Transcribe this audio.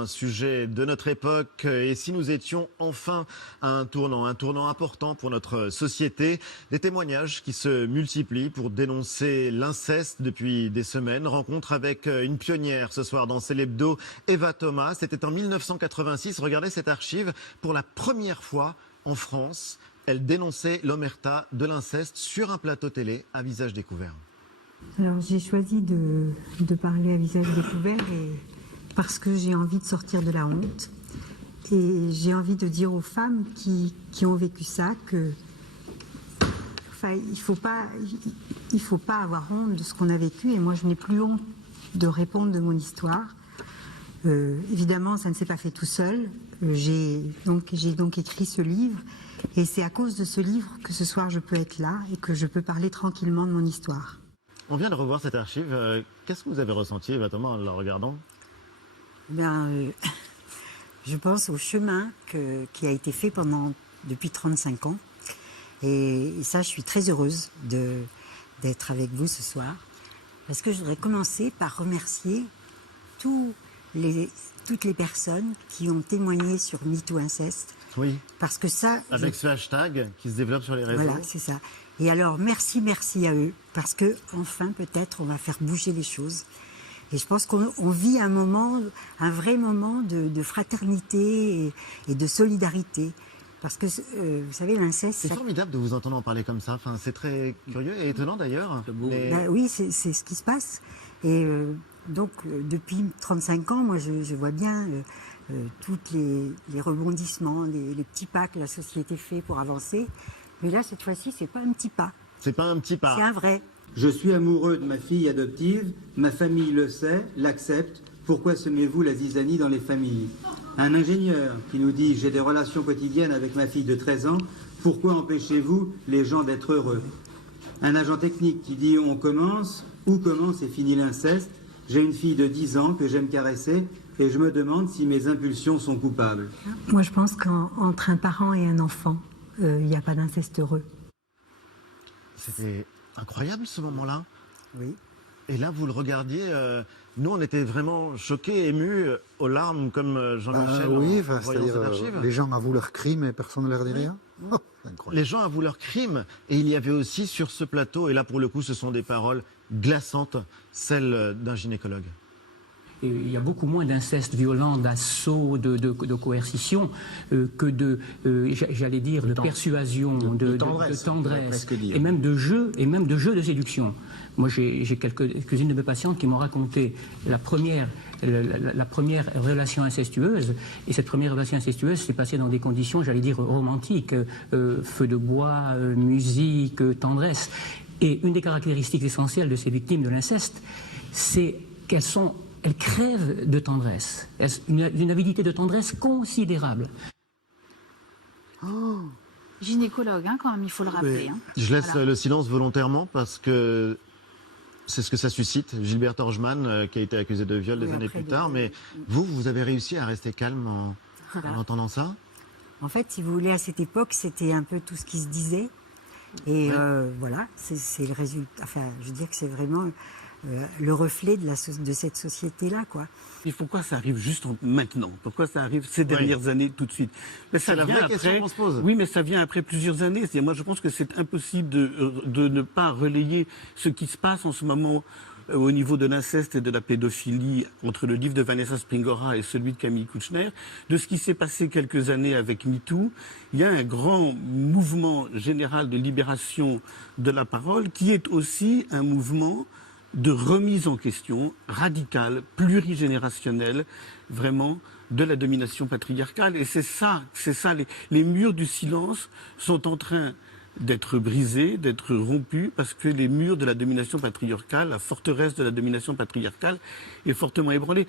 un sujet de notre époque. Et si nous étions enfin à un tournant important pour notre société, des témoignages qui se multiplient pour dénoncer l'inceste depuis des semaines. Rencontre avec une pionnière ce soir dans Célébdo, Eva Thomas. C'était en 1986. Regardez cette archive. Pour la première fois en France, elle dénonçait l'omerta de l'inceste sur un plateau télé à visage découvert. Alors j'ai choisi de parler à visage découvert parce que j'ai envie de sortir de la honte et j'ai envie de dire aux femmes qui ont vécu ça que il faut pas avoir honte de ce qu'on a vécu, et moi je n'ai plus honte de répondre de mon histoire. Évidemment ça ne s'est pas fait tout seul, j'ai donc écrit ce livre, et c'est à cause de ce livre que ce soir je peux être là et que je peux parler tranquillement de mon histoire. On vient de revoir cette archive. Qu'est-ce que vous avez ressenti, Eva Thomas, en la regardant? Je pense au chemin qui a été fait depuis 35 ans. Et ça, je suis très heureuse d'être avec vous ce soir. Parce que je voudrais commencer par remercier toutes les personnes qui ont témoigné sur MeToo Inceste. Oui. Parce que ça... Avec ce hashtag qui se développe sur les réseaux. Voilà, c'est ça. Et alors, merci à eux, parce que enfin, peut-être, on va faire bouger les choses. Et je pense qu'on vit un vrai moment de fraternité et de solidarité. Parce que, vous savez, l'inceste... C'est formidable de vous entendre en parler comme ça. Enfin, c'est très curieux et étonnant d'ailleurs. Mais... oui, c'est ce qui se passe. Et donc, depuis 35 ans, moi, je vois bien tous les rebondissements, les petits pas que la société fait pour avancer. Mais là, cette fois-ci, c'est pas un petit pas. C'est pas un petit pas. C'est un vrai. Je suis amoureux de ma fille adoptive, ma famille le sait, l'accepte. Pourquoi semez-vous la zizanie dans les familles? Un ingénieur qui nous dit « J'ai des relations quotidiennes avec ma fille de 13 ans, pourquoi empêchez-vous les gens d'être heureux ?» Un agent technique qui dit « On commence, où commence et finit l'inceste? J'ai une fille de 10 ans que j'aime caresser et je me demande si mes impulsions sont coupables. » Moi, je pense qu'entre un parent et un enfant, il n'y a pas d'inceste heureux. C'était incroyable ce moment-là. Oui. Et là, vous le regardiez, nous on était vraiment choqués, émus, aux larmes, comme Jean-Michel oui, en voyant cette archive. Les gens avouent leur crime et personne ne leur dit rien. Oh, les gens avouent leur crime. Et il y avait aussi sur ce plateau, et là pour le coup ce sont des paroles glaçantes, celles d'un gynécologue. Et il y a beaucoup moins d'inceste violent, d'assaut, de coercition que j'allais dire, de persuasion, de tendresse, et même de jeu de séduction. Moi, j'ai quelques-unes de mes patientes qui m'ont raconté la première relation incestueuse, et cette première relation incestueuse s'est passée dans des conditions, j'allais dire, romantiques, feu de bois, musique, tendresse. Et une des caractéristiques essentielles de ces victimes de l'inceste, c'est qu'elles crèvent de tendresse, d'une avidité de tendresse considérable. Oh. Gynécologue, hein, quand même, il faut le rappeler. Hein. Je laisse le silence volontairement parce que c'est ce que ça suscite. Gilbert Orgeman, qui a été accusé de viol des années plus tard, mais vous avez réussi à rester calme en entendant ça? En fait, si vous voulez, à cette époque, c'était un peu tout ce qui se disait. Et voilà, c'est le résultat. Enfin, je veux dire que c'est vraiment... le reflet de cette société-là, quoi. Et pourquoi ça arrive juste maintenant? Pourquoi ça arrive ces dernières années tout de suite? Mais ça vient vraie question qu'on se pose. Oui, mais ça vient après plusieurs années. Moi, je pense que c'est impossible de ne pas relayer ce qui se passe en ce moment au niveau de l'inceste et de la pédophilie entre le livre de Vanessa Springora et celui de Camille Kouchner, de ce qui s'est passé quelques années avec MeToo. Il y a un grand mouvement général de libération de la parole qui est aussi un mouvement de remise en question radicale, plurigénérationnelle, vraiment, de la domination patriarcale. Et c'est ça, les murs du silence sont en train d'être brisés, d'être rompus, parce que les murs de la domination patriarcale, la forteresse de la domination patriarcale est fortement ébranlée.